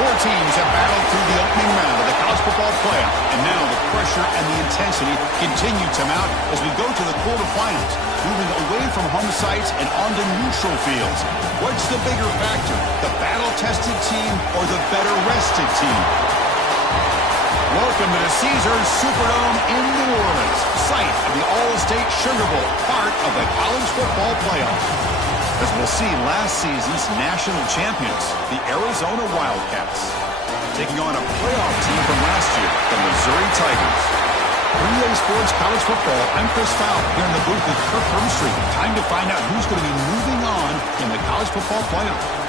Four teams have battled through the opening round of the college football playoff, and now the pressure and the intensity continue to mount as we go to the quarterfinals, moving away from home sites and onto neutral fields. What's the bigger factor, the battle-tested team or the better-rested team? Welcome to the Caesars Superdome in New Orleans, site of the All-State Sugar Bowl, part of the college football playoff. As we'll see, last season's national champions, the Arizona Wildcats, taking on a playoff team from last year, the Missouri Tigers. 3A Sports College Football, I'm Chris Fowler, here in the booth with Kirk Hermstreet. Time to find out who's going to be moving on in the college football playoff.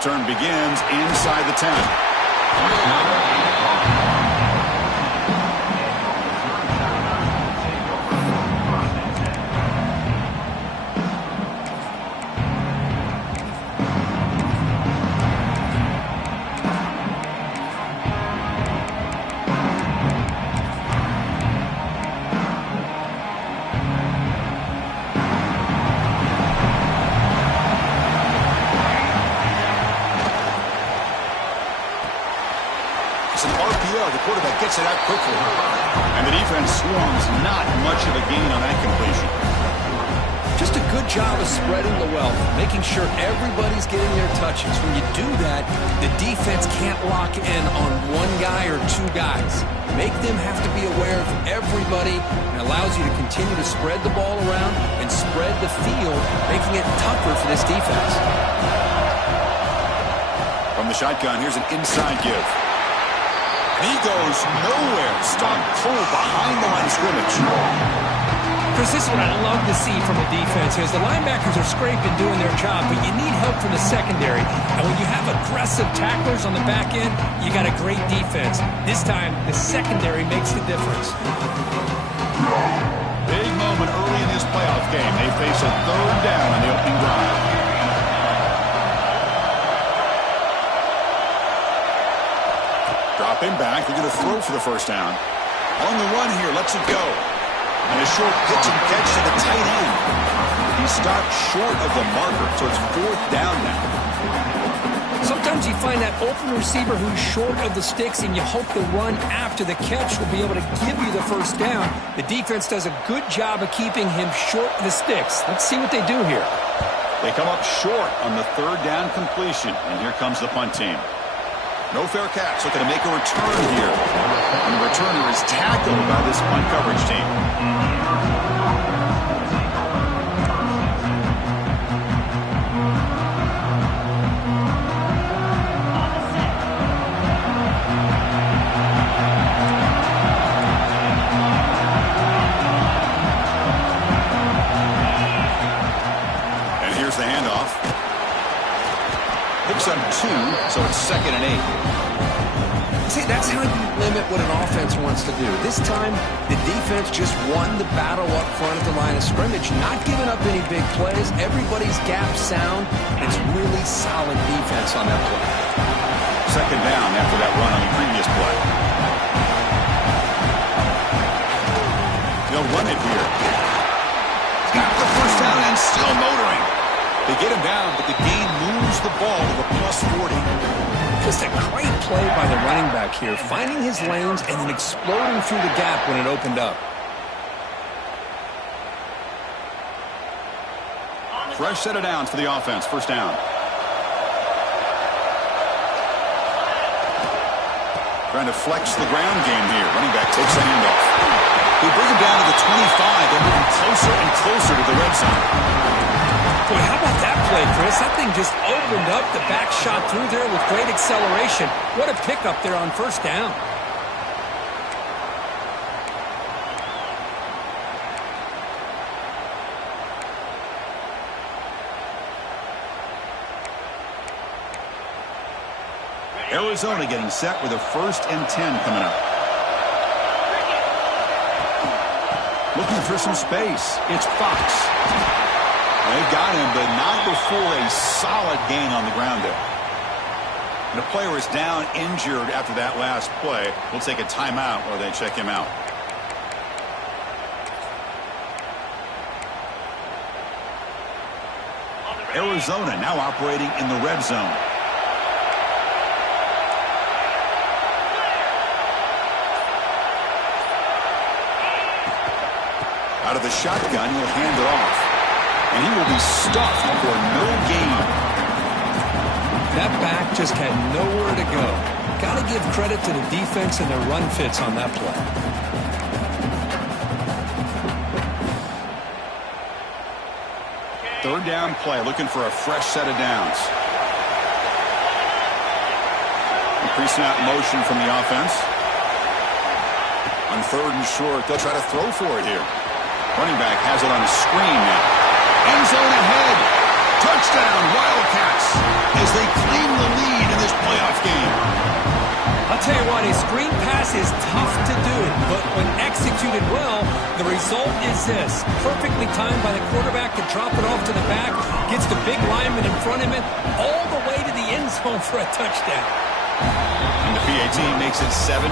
Return begins inside the 10. It's an RPO. The quarterback gets it out quickly. And the defense swarms not much of a gain on that completion. Just a good job of spreading the wealth, making sure everybody's getting their touches. When you do that, the defense can't lock in on one guy or two guys. Make them have to be aware of everybody, and allows you to continue to spread the ball around and spread the field, making it tougher for this defense. From the shotgun, here's an inside give. He goes nowhere. Stop cold behind the line of scrimmage. Chris, this is what I love to see from a defense is the linebackers are scraping, doing their job, but you need help from the secondary. And when you have aggressive tacklers on the back end, you got a great defense. This time, the secondary makes the difference. Big moment early in this playoff game. They face a third down on the opening drive. Drop him back. They're going to throw for the first down. On the run here, lets it go. And a short pitch and catch to the tight end. He stopped short of the marker, so it's fourth down now. Sometimes you find that open receiver who's short of the sticks, and you hope the run after the catch will be able to give you the first down. The defense does a good job of keeping him short of the sticks. Let's see what they do here. They come up short on the third down completion, and here comes the punt team. No fair catch, looking to make a return here. And the returner is tackled by this punt coverage team. And here's the handoff. Picks up 2, so it's 2nd and 8. See, that's how you limit what an offense wants to do. This time, the defense just won the battle up front at the line of scrimmage, not giving up any big plays. Everybody's gap sound. It's really solid defense on that play. 2nd down after that run on the previous play. They'll run it here. Got the first down and still motoring. They get him down, but the gain moves the ball to the plus 40. Just a great play by the running back here, finding his lanes and then exploding through the gap when it opened up. Fresh set of downs for the offense. First down. Trying to flex the ground game here. Running back takes the handoff. They bring him down to the 25. They're moving closer and closer to the red zone. Boy, how about that play, Chris? That thing just opened up. The back shot through there with great acceleration. What a pickup there on first down. Arizona getting set with a 1st and 10 coming up. Looking for some space. It's Fox. They've got him, but not before a solid gain on the ground there. And the player is down injured after that last play. We'll take a timeout while they check him out. Arizona now operating in the red zone. Out of the shotgun, he'll hand it off. And he will be stuffed for no gain. That back just had nowhere to go. Got to give credit to the defense and their run fits on that play. Third down play, looking for a fresh set of downs. Increasing out motion from the offense. On 3rd and short, they'll try to throw for it here. Running back has it on a screen now. End zone ahead. Touchdown, Wildcats, as they claim the lead in this playoff game. I'll tell you what, a screen pass is tough to do, but when executed well, the result is this. Perfectly timed by the quarterback to drop it off to the back, gets the big lineman in front of him, all the way to the end zone for a touchdown. And the PA team makes it 7-0.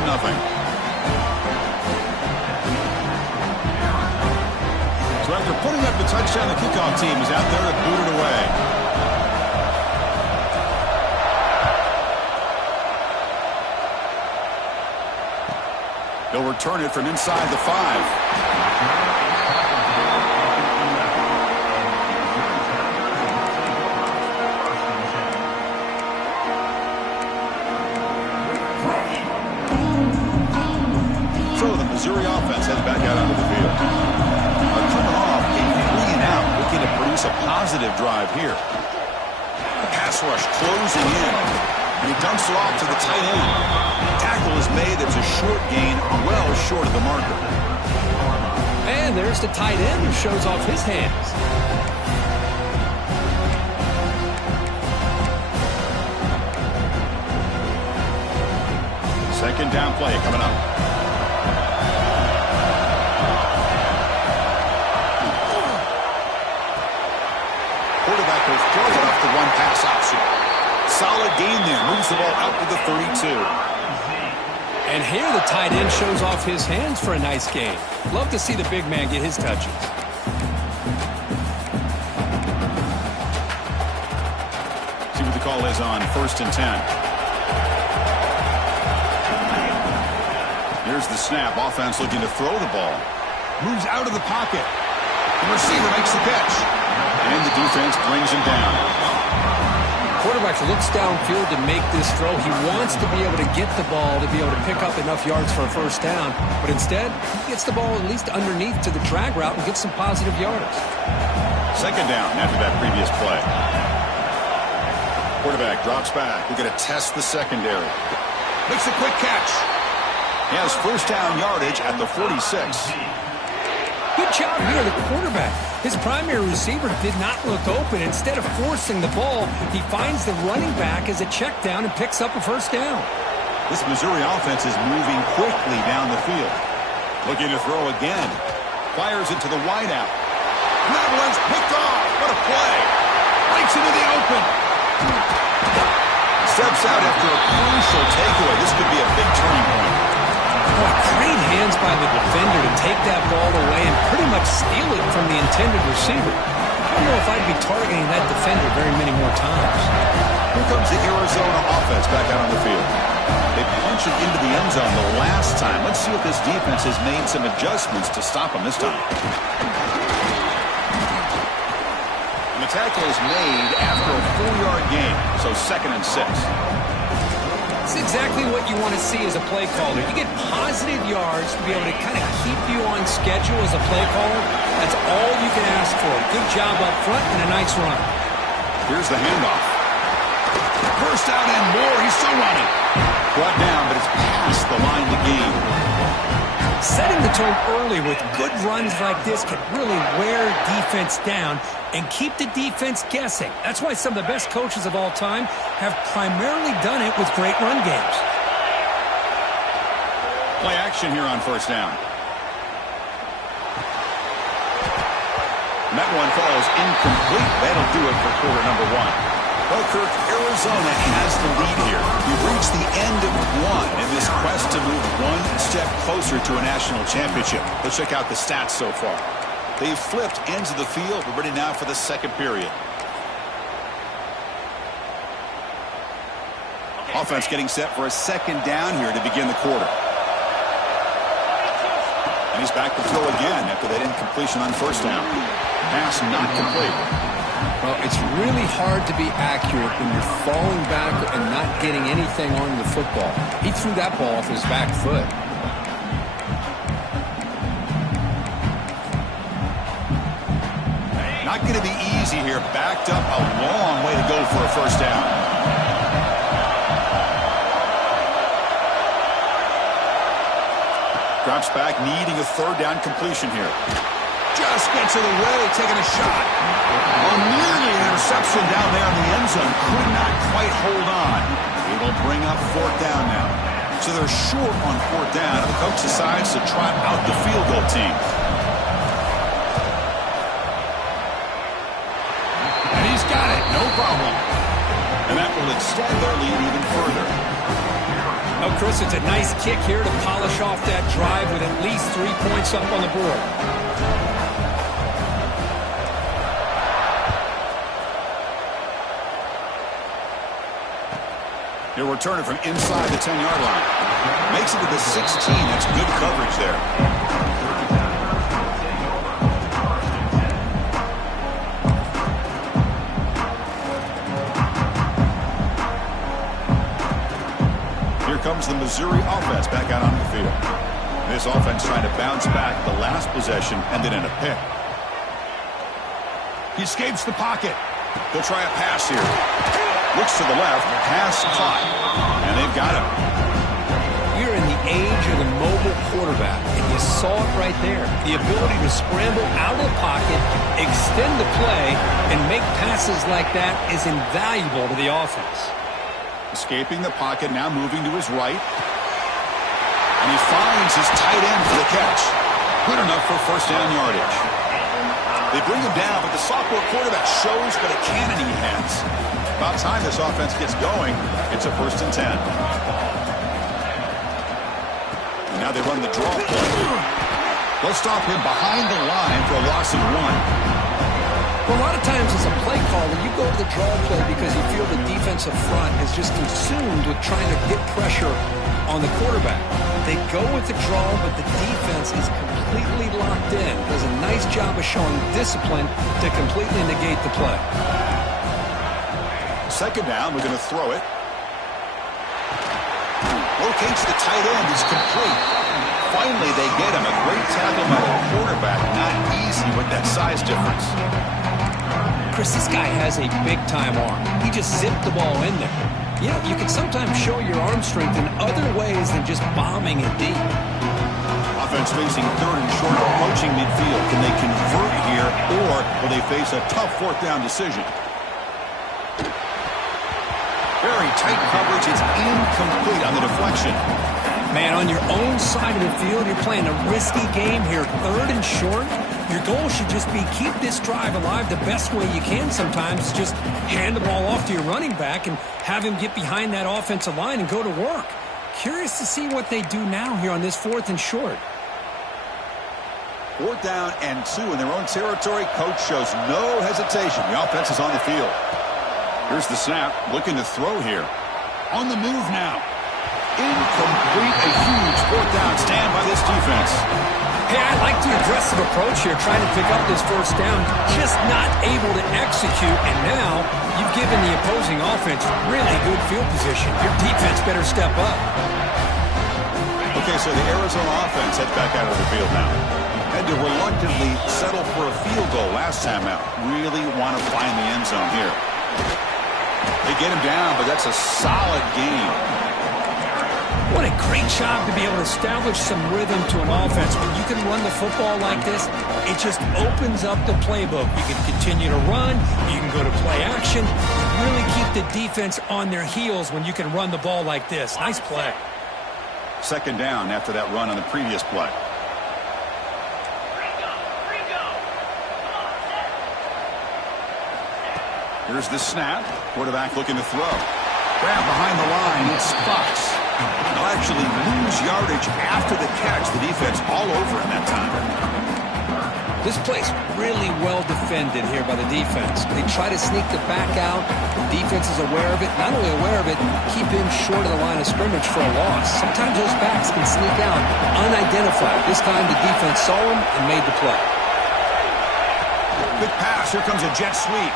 So after putting up the touchdown, the kickoff team is out there to boot it away. They'll return it from inside the 5. So the Missouri offense heads back out onto the field. Coming off a 3-and-out, looking to produce a positive drive here. Pass rush closing in, and he dumps it off to the tight end. Tackle is made. There's a short gain, well short of the marker. And there's the tight end who shows off his hands. Second down play coming up. Quarterback will throw it off the one pass option. Solid gain there. Moves the ball out to the 32. And here the tight end shows off his hands for a nice gain. Love to see the big man get his touches. See what the call is on 1st and 10. Here's the snap. Offense looking to throw the ball. Moves out of the pocket. The receiver makes the catch. And the defense brings him down. Quarterback looks downfield to make this throw. He wants to be able to get the ball to be able to pick up enough yards for a 1st down. But instead, he gets the ball at least underneath to the drag route and gets some positive yards. 2nd down after that previous play. Quarterback drops back. We're going to test the secondary. Makes a quick catch. He has 1st down yardage at the 46. Good job here, the quarterback. His primary receiver did not look open. Instead of forcing the ball, he finds the running back as a check down and picks up a 1st down. This Missouri offense is moving quickly down the field. Looking to throw again. Fires it to the wideout. That one's picked off. What a play. Breaks into the open. Steps out after a crucial takeaway. This could be a big turning point. Boy, great hands by the defender to take that ball away and pretty much steal it from the intended receiver. I don't know if I'd be targeting that defender very many more times. Here comes the Arizona offense back out on the field. They punch it into the end zone the last time. Let's see if this defense has made some adjustments to stop them this time. And the tackle is made after a 4-yard gain, so 2nd and 6. It's exactly what you want to see as a play caller. You get positive yards to be able to kind of keep you on schedule as a play caller. That's all you can ask for. Good job up front and a nice run. Here's the handoff. 1st down and more. He's still running. Brought down, but it's past the line to gain. Setting the tone early with good runs like this can really wear defense down and keep the defense guessing. That's why some of the best coaches of all time have primarily done it with great run games. Play action here on first down. And that one falls incomplete. That'll do it for quarter number one. Well, Kirk, Arizona has the lead here. We've reached the end of one in this quest to move one step closer to a national championship. Let's check out the stats so far. They've flipped ends of the field. We're ready now for the second period. Offense getting set for a second down here to begin the quarter. And he's back to throw again after that incompletion on first down. Pass not complete. Well, it's really hard to be accurate when you're falling back and not getting anything on the football. He threw that ball off his back foot. Not going to be easy here. Backed up a long way to go for a first down. Drops back, needing a third down completion here. Just gets in the way, taking a shot. Well, nearly an interception down there in the end zone. Could not quite hold on. It'll bring up fourth down now. So they're short on fourth down, and the coach decides to trot out the field goal team. And he's got it, no problem. And that will extend their lead even further. Oh, Chris, it's a nice kick here to polish off that drive with at least 3 points up on the board. He'll return it from inside the 10-yard line. Makes it to the 16. That's good coverage there. Here comes the Missouri offense back out onto the field. This offense trying to bounce back the last possession and then in a pick. He escapes the pocket. They'll try a pass here. Looks to the left, pass caught, and they've got him. You're in the age of the mobile quarterback, and you saw it right there. The ability to scramble out of the pocket, extend the play, and make passes like that is invaluable to the offense. Escaping the pocket, now moving to his right. And he finds his tight end for the catch. Good enough for first down yardage. They bring him down, but the sophomore quarterback shows what a cannon he has. About time this offense gets going, it's a 1st and 10. And now they run the draw play. They'll stop him behind the line for a loss of 1. Well, a lot of times as a play caller, you go to the draw play because you feel the defensive front is just consumed with trying to get pressure on the quarterback. They go with the draw, but the defense is completely locked in. Does a nice job of showing discipline to completely negate the play. Second down, we're going to throw it. Locates the tight end, is complete. Finally, they get him. A great tackle by the quarterback. Not easy with that size difference. Chris, this guy has a big-time arm. He just zipped the ball in there. You know, you can sometimes show your arm strength in other ways than just bombing it deep. Offense facing third and short, approaching midfield. Can they convert here, or will they face a tough fourth down decision? Very tight coverage. It's incomplete on the deflection. Man, on your own side of the field, you're playing a risky game here. Third and short. Your goal should just be keep this drive alive the best way you can sometimes. Just hand the ball off to your running back and have him get behind that offensive line and go to work. Curious to see what they do now here on this 4th and short. 4th down and 2 in their own territory. Coach shows no hesitation. The offense is on the field. Here's the snap, looking to throw here. On the move now. Incomplete, a huge 4th down stand by this defense. Hey, I like the aggressive approach here, trying to pick up this first down, just not able to execute, and now you've given the opposing offense really good field position. Your defense better step up. Okay, so the Arizona offense heads back out of the field now. Had to reluctantly settle for a field goal last time out. Really want to find the end zone here. They get him down, but that's a solid game. What a great job to be able to establish some rhythm to an offense. When you can run the football like this, it just opens up the playbook. You can continue to run. You can go to play action. Really keep the defense on their heels when you can run the ball like this. Nice play. Second down after that run on the previous play. Here's the snap. Quarterback looking to throw. Grab behind the line. It's Fox. They'll actually lose yardage after the catch. The defense all over him that time. This play's really well defended here by the defense. They try to sneak the back out. The defense is aware of it. Not only aware of it, keep him short of the line of scrimmage for a loss. Sometimes those backs can sneak out unidentified. This time the defense saw him and made the play. Quick pass. Here comes a jet sweep.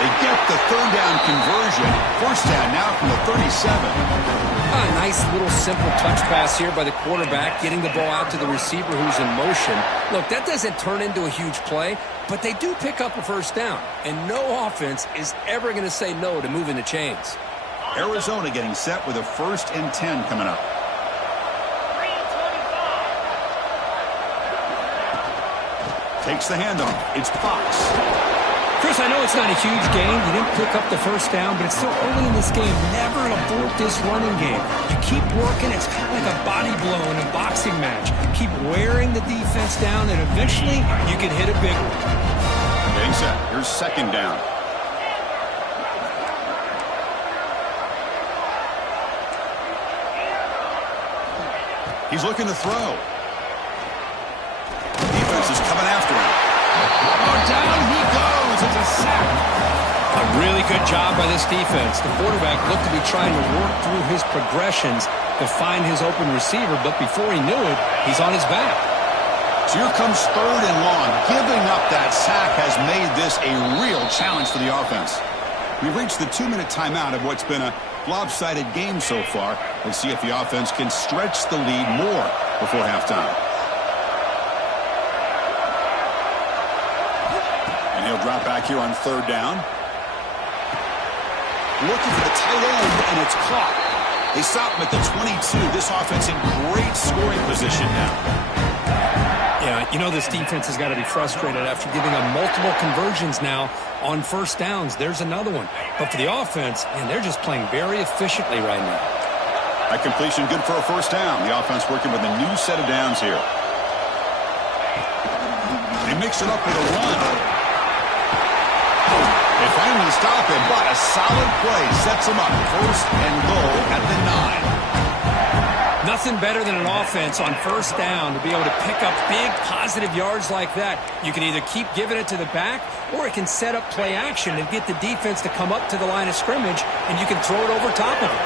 They get the third down conversion. First down now from the 37. A nice little simple touch pass here by the quarterback, getting the ball out to the receiver who's in motion. Look, that doesn't turn into a huge play, but they do pick up a first down. And no offense is ever going to say no to moving the chains. Arizona getting set with a 1st and 10 coming up. Takes the handoff. It's Fox. Chris, I know it's not a huge gain. You didn't pick up the first down, but it's still early in this game. Never abort this running game. You keep working. It's kind of like a body blow in a boxing match. Keep wearing the defense down, and eventually you can hit a big one. Getting set. Here's second down. He's looking to throw. Defense is coming after him. Oh, down he goes. It's a sack. A really good job by this defense. The quarterback looked to be trying to work through his progressions to find his open receiver, but before he knew it, he's on his back. So here comes third and long. Giving up that sack has made this a real challenge for the offense. We've reached the 2-minute timeout of what's been a lopsided game so far. Let's see if the offense can stretch the lead more before halftime. And he'll drop back here on third down. Looking for the tight end, and it's caught. They stop him at the 22. This offense in great scoring position now. Yeah, you know this defense has got to be frustrated after giving up multiple conversions now on first downs. There's another one. But for the offense, man, they're just playing very efficiently right now. That completion good for a first down. The offense working with a new set of downs here. They mix it up with a run. They finally stop him, but a solid play sets him up. First and goal at the 9. Nothing better than an offense on first down to be able to pick up big positive yards like that. You can either keep giving it to the back, or it can set up play action and get the defense to come up to the line of scrimmage, and you can throw it over top of it.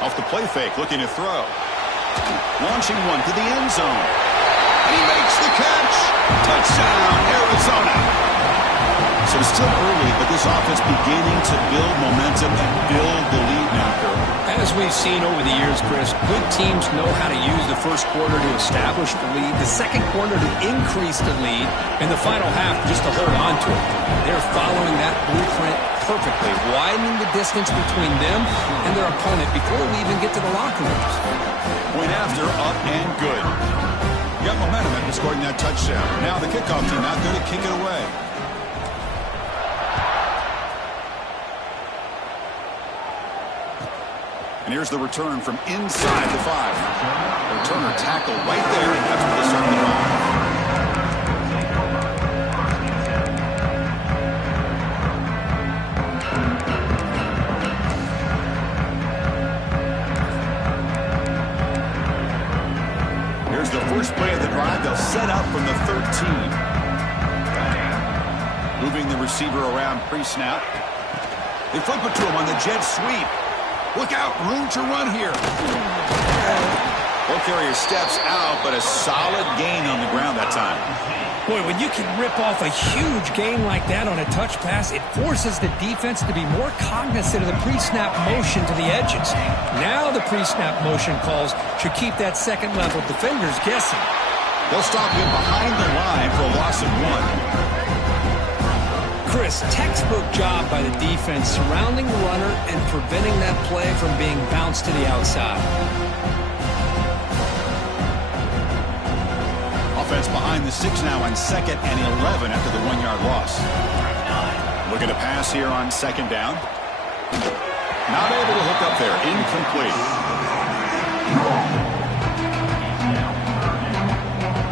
Off the play fake, looking to throw. Launching one to the end zone. He makes the catch. Touchdown, Arizona. So it's still early, but this offense beginning to build momentum and build the lead now, Kirk. As we've seen over the years, Chris, good teams know how to use the first quarter to establish the lead, the second quarter to increase the lead, and the final half just to hold on to it. They're following that blueprint perfectly, widening the distance between them and their opponent before we even get to the locker rooms. Point after, up and good. Got momentum after scoring that touchdown. Now the kickoff team out there to kick it away. And here's the return from inside the 5. The returner tackled right there, and that's where they start the drive. Here's the first play of the drive. They'll set up from the 13. Moving the receiver around pre-snap. They flip it to him on the jet sweep. Look out, room to run here. Ball carrier steps out, but a solid gain on the ground that time. Boy, when you can rip off a huge gain like that on a touch pass, it forces the defense to be more cognizant of the pre-snap motion to the edges. Now the pre-snap motion calls should keep that second-level defenders guessing. They'll stop him behind the line for a loss of 1. Chris, textbook job by the defense surrounding the runner and preventing that play from being bounced to the outside. Offense behind the 6 now on 2nd and 11 after the 1-yard loss. Looking to pass here on 2nd down. Not able to hook up there. Incomplete.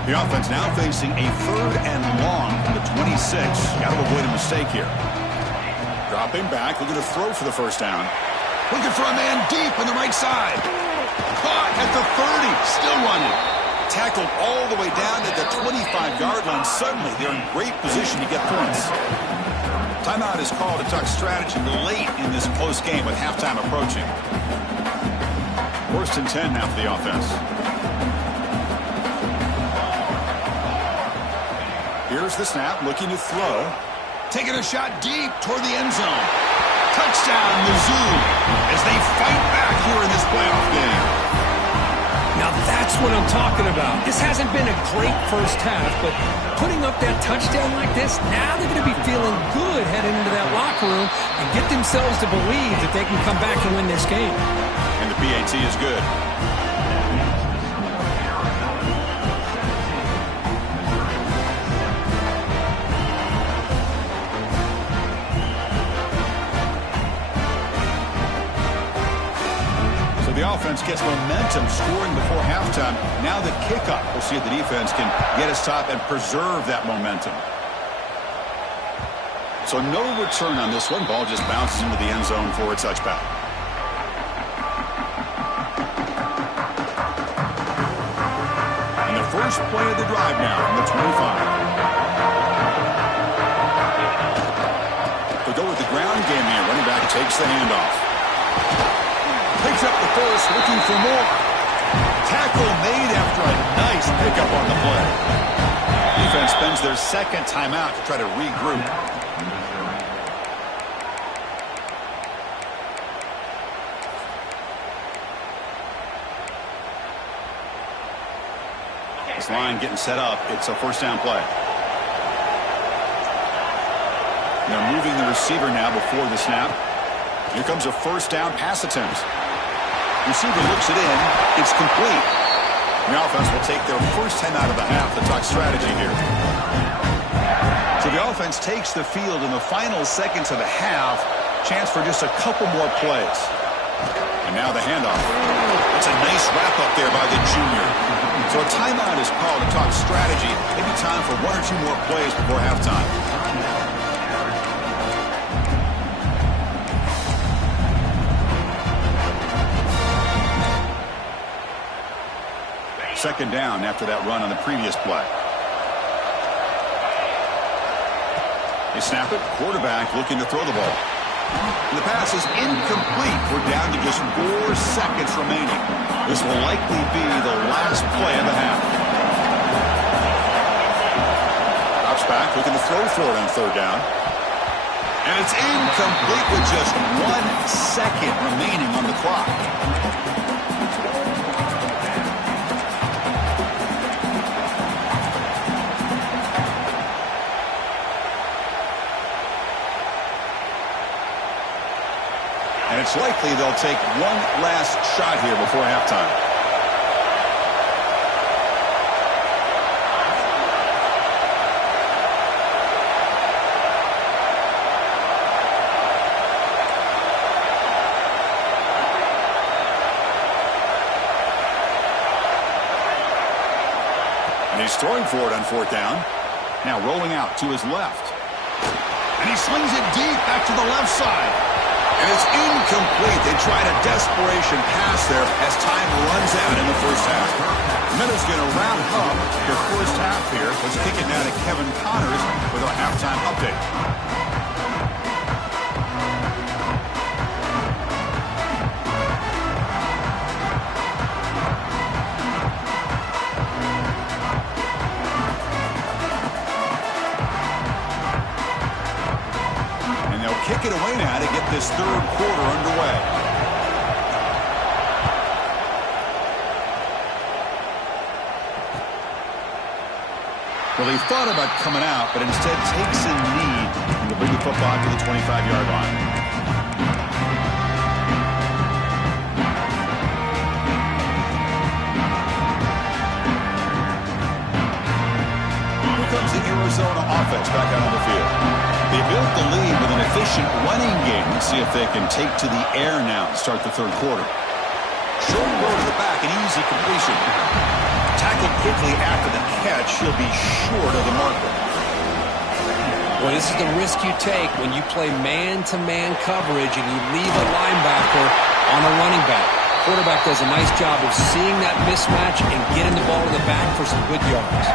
The offense now facing a 3rd and long from the 26. Got to avoid a mistake here. Dropping back, looking to throw for the 1st down. Looking for a man deep on the right side. Caught at the 30. Still running. Tackled all the way down to the 25-yard line. Suddenly, they're in great position to get points. Timeout is called to talk strategy late in this close game with halftime approaching. 1st and 10 now for the offense. Here's the snap, looking to throw. Taking a shot deep toward the end zone. Touchdown, Mizzou, as they fight back here in this playoff game. Now that's what I'm talking about. This hasn't been a great first half, but putting up that touchdown like this, now they're going to be feeling good heading into that locker room and get themselves to believe that they can come back and win this game. And the PAT is good. The offense gets momentum scoring before halftime. Now the kickoff. We'll see if the defense can get a stop and preserve that momentum. So no return on this one. Ball just bounces into the end zone for a touchback. And the first play of the drive now from the 25. They'll go with the ground game here. Running back takes the handoff. Picks up the first, looking for more. Tackle made after a nice pickup on the play. Defense spends their 2nd timeout to try to regroup. This line getting set up. It's a 1st down play. And they're moving the receiver now before the snap. Here comes a 1st down pass attempt. Receiver looks it in. It's complete. The offense will take their first 10 out of the half to talk strategy here. So the offense takes the field in the final seconds of the half. Chance for just a couple more plays. And now the handoff. That's a nice wrap-up there by the junior. So a timeout is called to talk strategy. Maybe time for 1 or 2 more plays before halftime. 2nd down after that run on the previous play. They snap it. Quarterback looking to throw the ball. And the pass is incomplete. We're down to just 4 seconds remaining. This will likely be the last play of the half. Drops back, looking to throw for it on 3rd down. And it's incomplete with just 1 second remaining on the clock. And it's likely they'll take one last shot here before halftime. And he's throwing for it on 4th down. Now rolling out to his left. And he slings it deep back to the left side. And it's incomplete. They tried a desperation pass there as time runs out in the first half. Minutes going to wrap up the first half here. Let's kick it now to Kevin Connors with our halftime update. Kick it away now to get this 3rd quarter underway. Well, he thought about coming out, but instead takes a knee and will bring the football to the 25-yard line. Here comes the Arizona offense back out on the field. They built the lead with an efficient running game. Let's see if they can take to the air now to start the third quarter. Short throw to the back, an easy completion. Tackled quickly after the catch. He'll be short of the marker. Well, this is the risk you take when you play man-to-man coverage and you leave a linebacker on a running back. Quarterback does a nice job of seeing that mismatch and getting the ball to the back for some good yards.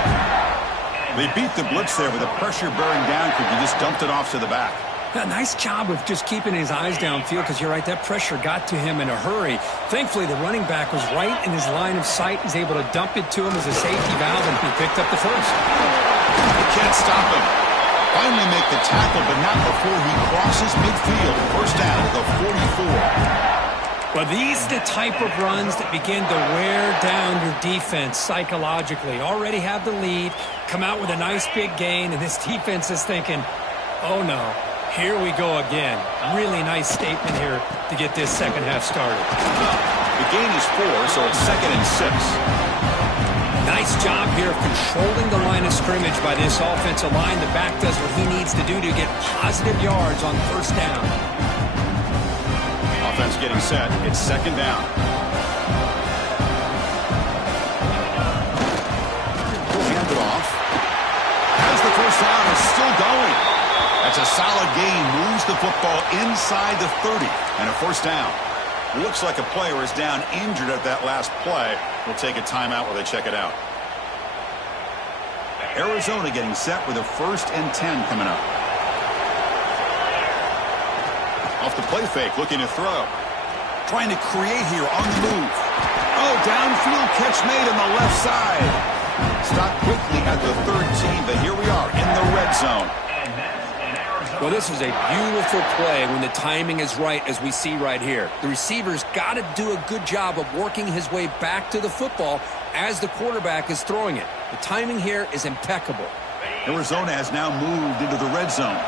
They beat the blitz there with the pressure bearing down because he just dumped it off to the back. Yeah, nice job of just keeping his eyes downfield because you're right, that pressure got to him in a hurry. Thankfully, the running back was right in his line of sight. He's able to dump it to him as a safety valve, and he picked up the first. They can't stop him. Finally make the tackle, but not before he crosses midfield. First down at the 44. Well, these are the type of runs that begin to wear down your defense psychologically. Already have the lead, come out with a nice big gain, and this defense is thinking, oh no, here we go again. Really nice statement here to get this second half started. The gain is 4, so it's 2nd and 6. Nice job here of controlling the line of scrimmage by this offensive line. The back does what he needs to do to get positive yards on first down. Offense getting set. It's 2nd down. Hand it off. Has the first down. Is still going. That's a solid gain. Moves the football inside the 30. And a first down. Looks like a player is down injured at that last play. We'll take a timeout while they check it out. Arizona getting set with a 1st and 10 coming up. Off the play fake, looking to throw. Trying to create here on the move. Oh, downfield catch made on the left side. Stopped quickly at the 13, but here we are in the red zone. Well, this is a beautiful play when the timing is right, as we see right here. The receiver's got to do a good job of working his way back to the football as the quarterback is throwing it. The timing here is impeccable. Arizona has now moved into the red zone.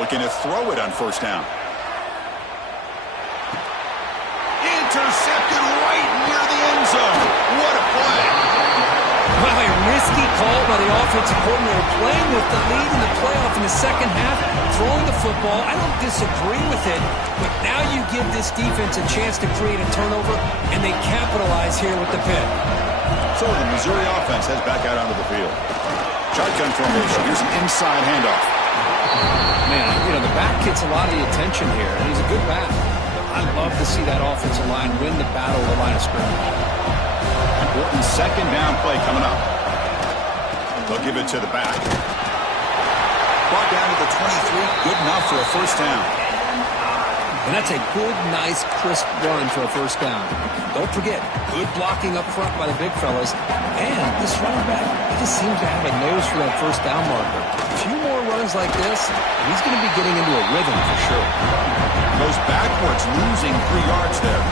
Looking to throw it on first down. Intercepted right near the end zone. What a play. Well, a risky call by the offensive coordinator, playing with the lead in the playoff in the second half, throwing the football. I don't disagree with it, but now you give this defense a chance to create a turnover, and they capitalize here with the pick. So the Missouri offense heads back out onto the field. Shotgun formation. Here's an inside handoff. Man, the back gets a lot of the attention here, and he's a good back. I love to see that offensive line win the battle of the line of scrimmage. Important 2nd down play coming up. They'll give it to the back. Brought down to the 23. Good enough for a first down. And that's a good, nice, crisp run for a first down. Don't forget, good blocking up front by the big fellas. And this running back, he just seems to have a nose for that first down marker. A few more runs like this, and he's going to be getting into a rhythm for sure. Goes backwards, losing 3 yards there.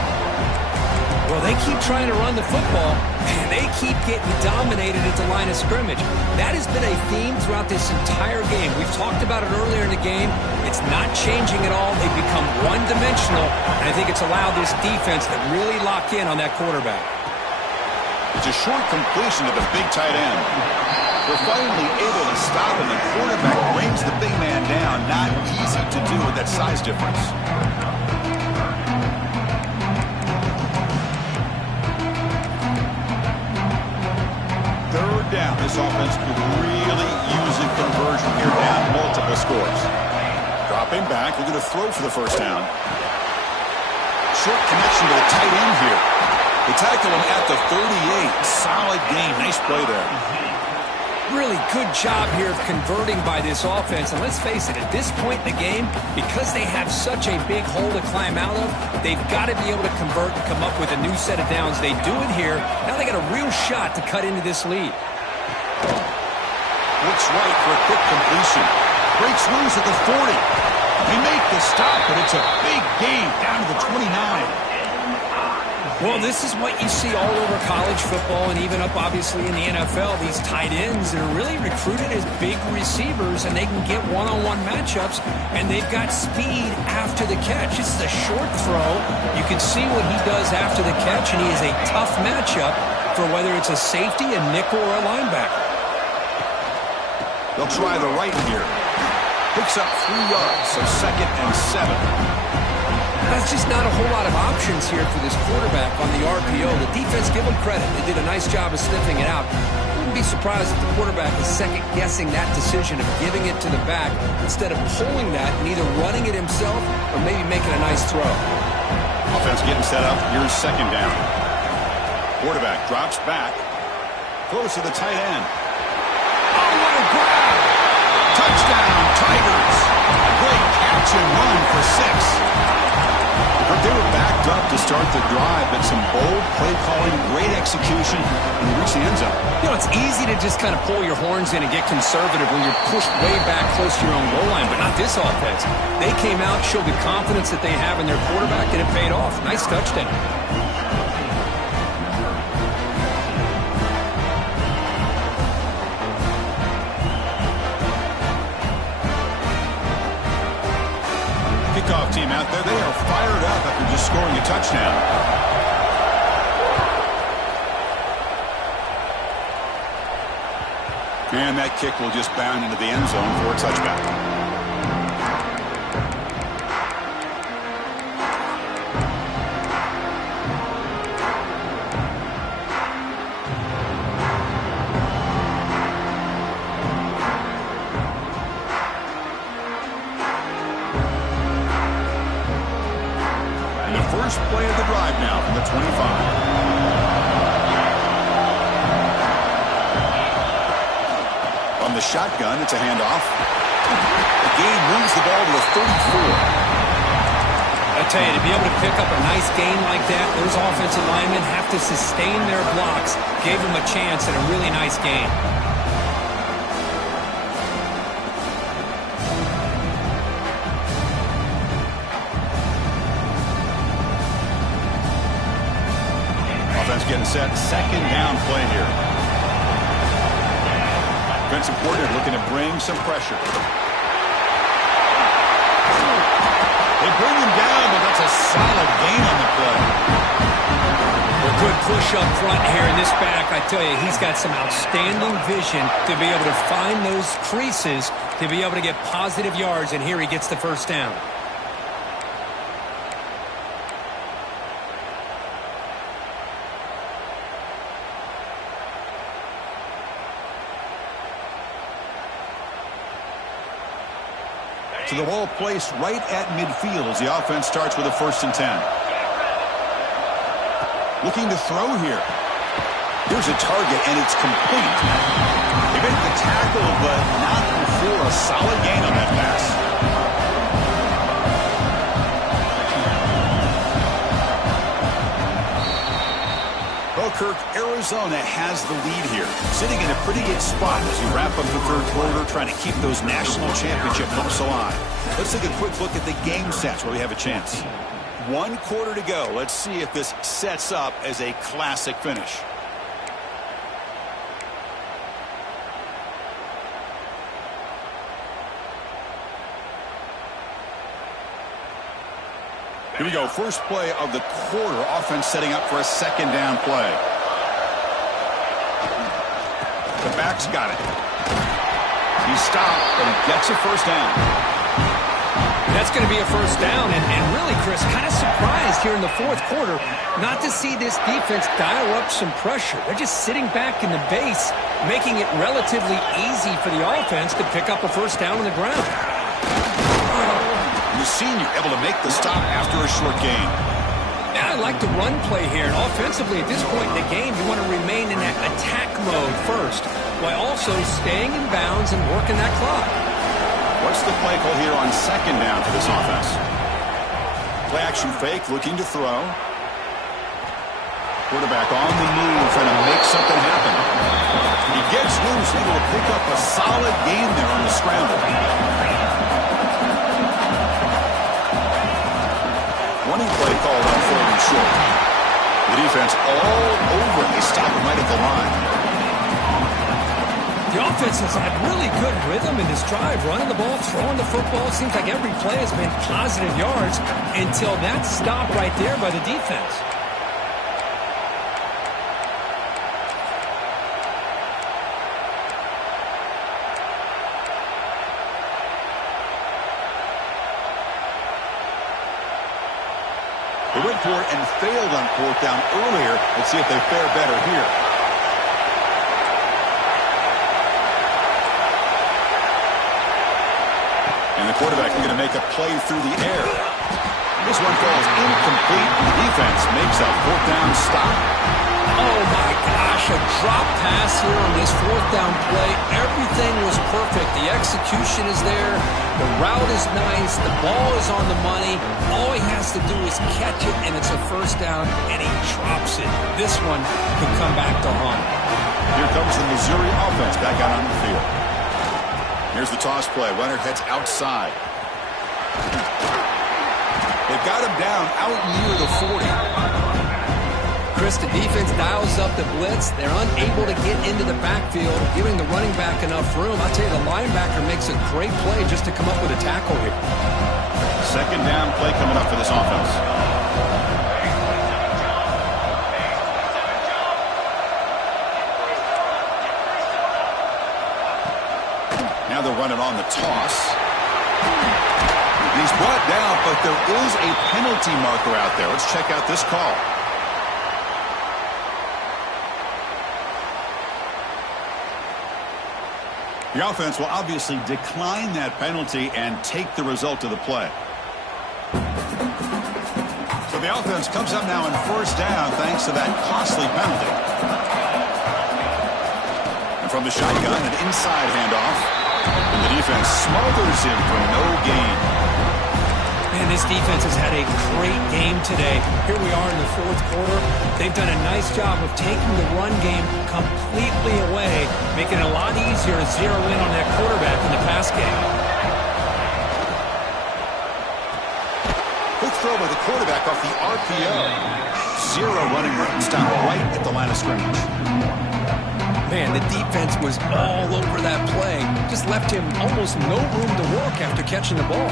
Well, they keep trying to run the football, and they keep getting dominated at the line of scrimmage. That has been a theme throughout this entire game. We've talked about it earlier in the game. It's not changing at all. They've become one-dimensional, and I think it's allowed this defense to really lock in on that quarterback. It's a short completion to the big tight end. They're finally able to stop him. The quarterback brings the big man down. Not easy to do with that size difference. Third down. This offense could really use a conversion here, down multiple scores. Dropping back, looking to throw for the first down. Short connection to the tight end here. They tackle him at the 38. Solid game. Nice play there. Really good job here of converting by this offense. And let's face it, at this point in the game, because they have such a big hole to climb out of, they've got to be able to convert and come up with a new set of downs. They do it here. Now they got a real shot to cut into this lead. Looks right for a quick completion. Breaks loose at the 40. They make the stop, but it's a big gain down to the 29. Well, this is what you see all over college football and even up, obviously, in the NFL. These tight ends that are really recruited as big receivers, and they can get one-on-one matchups, and they've got speed after the catch. This is a short throw. You can see what he does after the catch, and he is a tough matchup for whether it's a safety, a nickel, or a linebacker. They'll try the right here. Picks up 3 yards, so 2nd and 7. That's just not a whole lot of options here for this quarterback on the RPO. The defense, give them credit. They did a nice job of sniffing it out. Wouldn't be surprised if the quarterback is second-guessing that decision of giving it to the back instead of pulling that and either running it himself or maybe making a nice throw. Offense getting set up. Here's 2nd down. Quarterback drops back. Throws to the tight end. Oh, what a grab! Touchdown, Tigers! A great catch and run for 6. But they were backed up to start the drive, but some bold play calling, great execution, and they reached the end zone. You know, it's easy to just kind of pull your horns in and get conservative when you're pushed way back close to your own goal line, but not this offense. They came out, showed the confidence that they have in their quarterback, and it paid off. Nice touchdown. Kickoff team out there, they are fired up after just scoring a touchdown. And that kick will just bound into the end zone for a touchback. First play of the drive now from the 25. From the shotgun, it's a handoff. The gain moves the ball to the 34. I tell you, to be able to pick up a nice gain like that, those offensive linemen have to sustain their blocks. Gave them a chance at a really nice gain. Getting set, 2nd down play here. Defensive coordinator looking to bring some pressure. They bring him down, but that's a solid gain on the play. A good push up front here in this back. I tell you, he's got some outstanding vision to be able to find those creases, to be able to get positive yards, and here he gets the first down. To the ball placed right at midfield as the offense starts with a 1st and 10. Looking to throw here. Here's a target, and it's complete. They make the tackle, but not before a solid gain on that pass. Well, Kirk, Arizona has the lead here, sitting in a pretty good spot as you wrap up the 3rd quarter, trying to keep those national championship hopes alive. Let's take a quick look at the game sets where we have a chance. 1 quarter to go. Let's see if this sets up as a classic finish. Here we go. First play of the quarter. Offense setting up for a 2nd down play. The back's got it. He stopped, but he gets a 1st down. That's going to be a 1st down. And really, Chris, kind of surprised here in the 4th quarter not to see this defense dial up some pressure. They're just sitting back in the base, making it relatively easy for the offense to pick up a 1st down on the ground. The senior able to make the stop after a short gain. Yeah, I like the run play here. And offensively, at this point in the game, you want to remain in that attack mode first, while also staying in bounds and working that clock. What's the play call here on 2nd down for this offense? Play action fake, looking to throw. Quarterback on the move, trying to make something happen. He gets loose, able to pick up a solid gain there on the scramble. Running play called on 3rd and short. The defense all over. They stop him right at the line. The offense has had really good rhythm in this drive, running the ball, throwing the football. Seems like every play has been positive yards until that stop right there by the defense. They went for it and failed on fourth down earlier. Let's see if they fare better here. And the quarterback is going to make a play through the air. This one falls incomplete. The defense makes a fourth down stop. Oh, my gosh, a drop pass here on this fourth down play. Everything was perfect. The execution is there. The route is nice. The ball is on the money. All he has to do is catch it, and it's a first down, and he drops it. This one could come back to haunt. Here comes the Missouri offense back out on the field. Here's the toss play. Runner heads outside. They've got him down out near the 40. Chris, the defense dials up the blitz. They're unable to get into the backfield, giving the running back enough room. I'll tell you, the linebacker makes a great play just to come up with a tackle here. Second down play coming up for this offense. Now they're running on the toss. He's brought down, but there is a penalty marker out there. Let's check out this call. The offense will obviously decline that penalty and take the result of the play. So the offense comes up now in first down thanks to that costly penalty. And from the shotgun, an inside handoff. And the defense smothers him for no gain. Man, this defense has had a great game today. Here we are in the fourth quarter. They've done a nice job of taking the run game completely away, making it a lot easier to zero in on that quarterback in the pass game. Quick throw by the quarterback off the RPO. Zero running room. Stop right at the line of scrimmage. Man, the defense was all over that play. Just left him almost no room to work after catching the ball.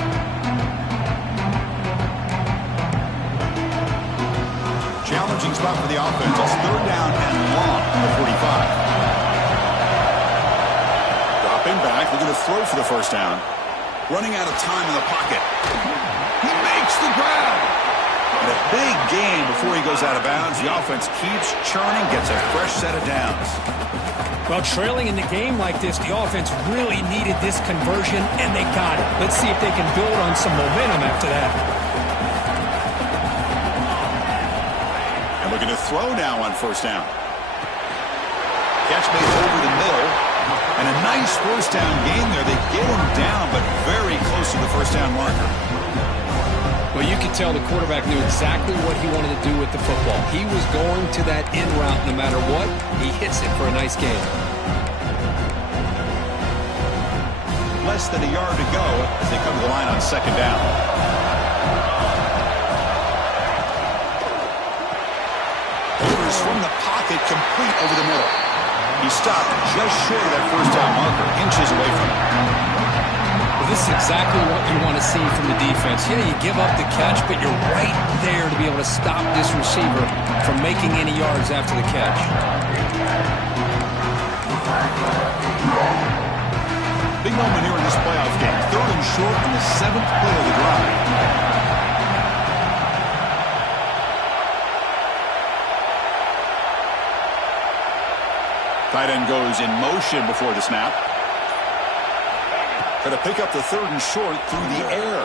Challenging spot for the offense. It's third down and long at the 45. Dropping back, looking to throw for the first down. Running out of time in the pocket. He makes the grab. And a big gain before he goes out of bounds. The offense keeps churning, gets a fresh set of downs. Well, trailing in the game like this, the offense really needed this conversion, and they got it. Let's see if they can build on some momentum after that. And we're going to throw now on first down. Catch made over the middle. And a nice first down gain there. They get him down, but very close to the first down marker. Well, you could tell the quarterback knew exactly what he wanted to do with the football. He was going to that in route no matter what. He hits it for a nice gain. Less than a yard to go as they come to the line on second down. Orders from the pocket, complete over the middle. He stopped just short of that first down marker, inches away from it. Well, this is exactly what you want to see from the defense. Yeah, you give up the catch, but you're right there to be able to stop this receiver from making any yards after the catch. Big moment here in this playoff game. Third and short on the 7th play of the drive. Tight end goes in motion before the snap. Going to pick up the third and short through the air.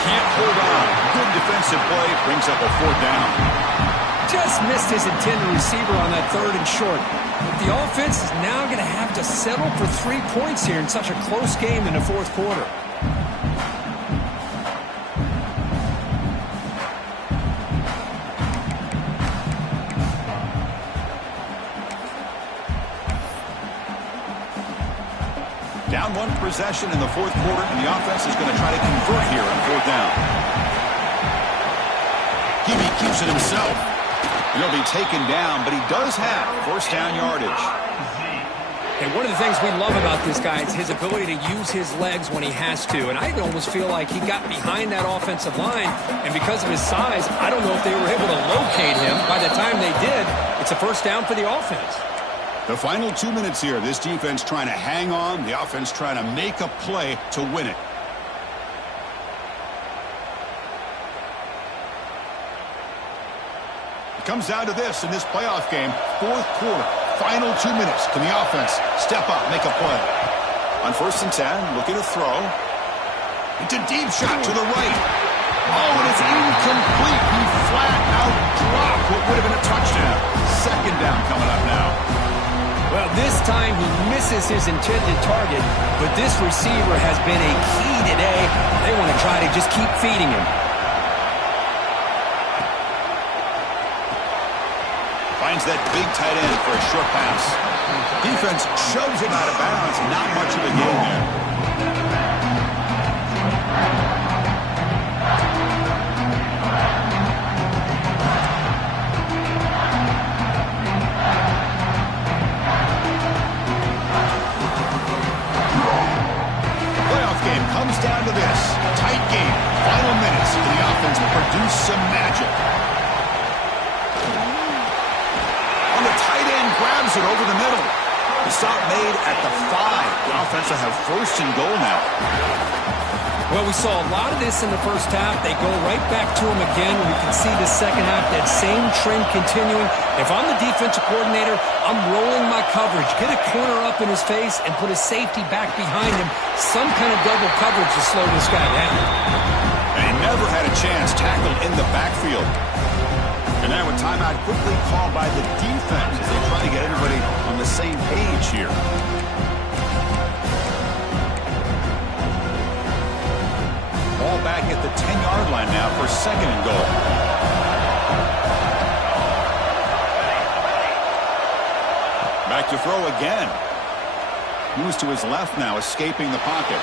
Can't hold on. Good defensive play. Brings up a fourth down. Just missed his intended receiver on that third and short. But the offense is now going to have to settle for 3 points here in such a close game in the fourth quarter. Down one possession in the fourth quarter, and the offense is going to try to convert here on fourth down. He keeps it himself. And he'll be taken down, but he does have first down yardage. And one of the things we love about this guy is his ability to use his legs when he has to. And I almost feel like he got behind that offensive line, and because of his size, I don't know if they were able to locate him. By the time they did, it's a first down for the offense. The final 2 minutes here, this defense trying to hang on, the offense trying to make a play to win it. It comes down to this in this playoff game, fourth quarter, final 2 minutes. Can the offense step up, make a play? On 1st and 10, looking to throw. It's a deep shot to the right. Oh, and it's incomplete. He flat out dropped what would have been a touchdown. Second down coming up now. Well, this time he misses his intended target, but this receiver has been a key today. They want to try to just keep feeding him. Finds that big tight end for a short pass. Defense shoves him out of bounds. Not much of a gain there. Game comes down to this. Tight game. Final minutes. Can the offense produce some magic? On the tight end, grabs it over the middle. The stop made at the 5. The offense will have first and goal now. Well, we saw a lot of this in the first half. They go right back to him again. We can see the second half, that same trend continuing. If I'm the defensive coordinator, I'm rolling my coverage. Get a corner up in his face and put a safety back behind him. Some kind of double coverage to slow this guy down. And he never had a chance tackled in the backfield. And now a timeout quickly called by the defense as they try to get everybody on the same page here. Ball back at the 10-yard line now for second and goal. Back to throw again. Moves to his left now, escaping the pocket.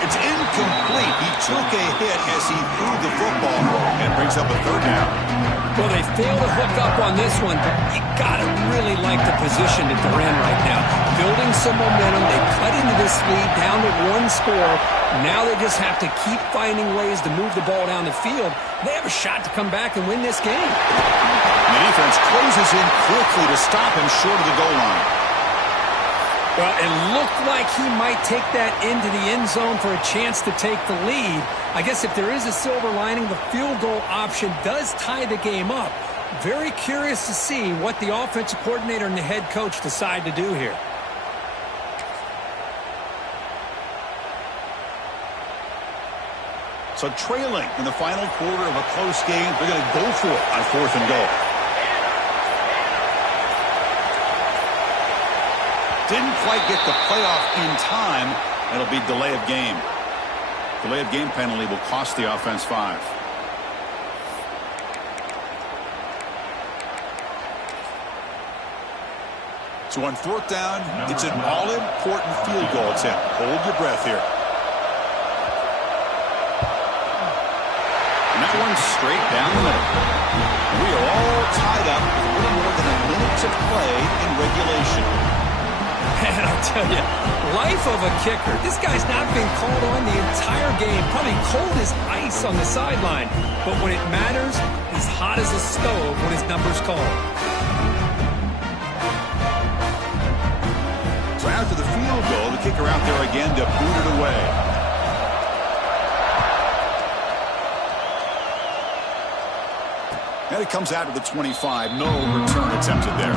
It's incomplete. He took a hit as he threw the football and brings up a third down. Well, they failed to hook up on this one, but you got to really like the position that they're in right now. Building some momentum. They cut into this lead down to 1 score. Now they just have to keep finding ways to move the ball down the field. They have a shot to come back and win this game. The defense closes in quickly to stop him short of the goal line. Well, it looked like he might take that into the end zone for a chance to take the lead. I guess if there is a silver lining, the field goal option does tie the game up. Very curious to see what the offensive coordinator and the head coach decide to do here. So trailing in the final quarter of a close game, they're going to go for it on 4th and goal. Didn't quite get the playoff in time. It'll be delay of game. Delay of game penalty will cost the offense 5. So on 4th down, it's an all-important field goal attempt. Hold your breath here. And that one's straight down the middle. We are all tied up with a little more than a minute to play in regulation. And I'll tell you, life of a kicker. This guy's not been called on the entire game. Probably cold as ice on the sideline. But when it matters, he's hot as a stove when his number's called. So after the field goal, the kicker out there again to boot it away. And it comes out to the 25. No return attempted there.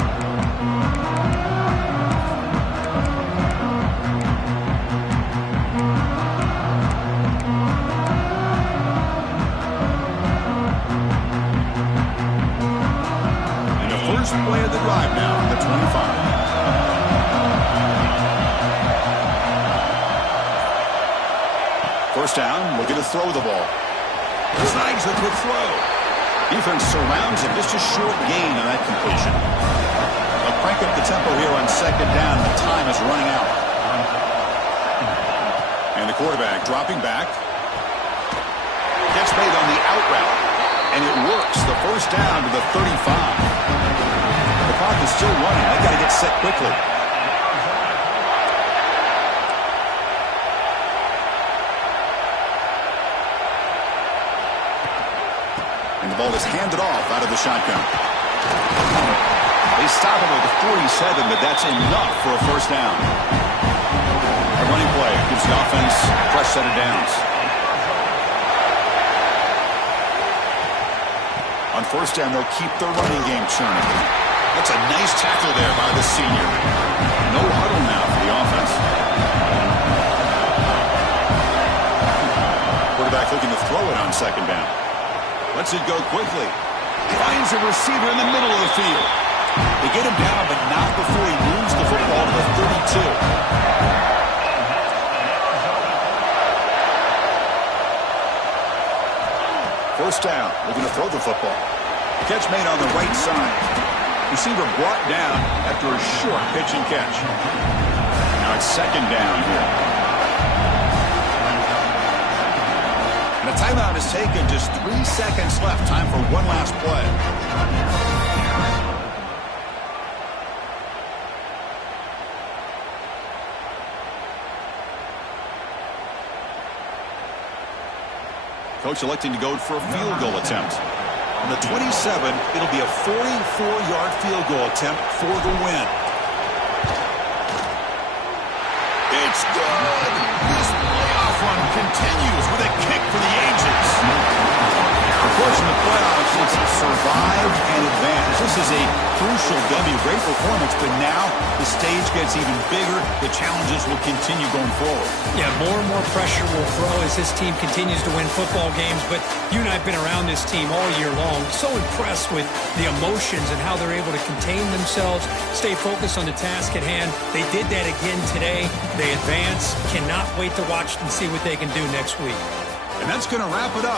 First play of the drive now from the 25. First down, looking to throw the ball. Snags the quick throw. Defense surrounds him, just a short gain on that completion. They'll crank up the tempo here on second down. The time is running out. And the quarterback dropping back. Gets made on the out route. And it works. The first down to the 35. is still running. They got to get set quickly. And the ball is handed off out of the shotgun. They stop him at the 47, but that's enough for a first down. A running play gives the offense a fresh set of downs. On first down, they'll keep their running game churning. That's a nice tackle there by the senior. No huddle now for the offense. Quarterback looking to throw it on second down. Lets it go quickly. Finds a receiver in the middle of the field. They get him down, but not before he moves the football to the 32. First down, looking to throw the football. Catch made on the right side. Receiver brought down after a short pitch and catch. Now it's second down here. And a timeout is taken. Just 3 seconds left. Time for one last play. Coach electing to go for a field goal attempt. On the 27, it'll be a 44-yard field goal attempt for the win. It's good. This playoff run continues with a kick for the ages. Of course, in the playoffs, it's survive and advance. This is a crucial W. Great performance, but now the stage gets even bigger. The challenges will continue going forward. Yeah, more and more pressure will grow as this team continues to win football games. But you and I have been around this team all year long. So impressed with the emotions and how they're able to contain themselves, stay focused on the task at hand. They did that again today. They advance. Cannot wait to watch and see what they can do next week. And that's going to wrap it up.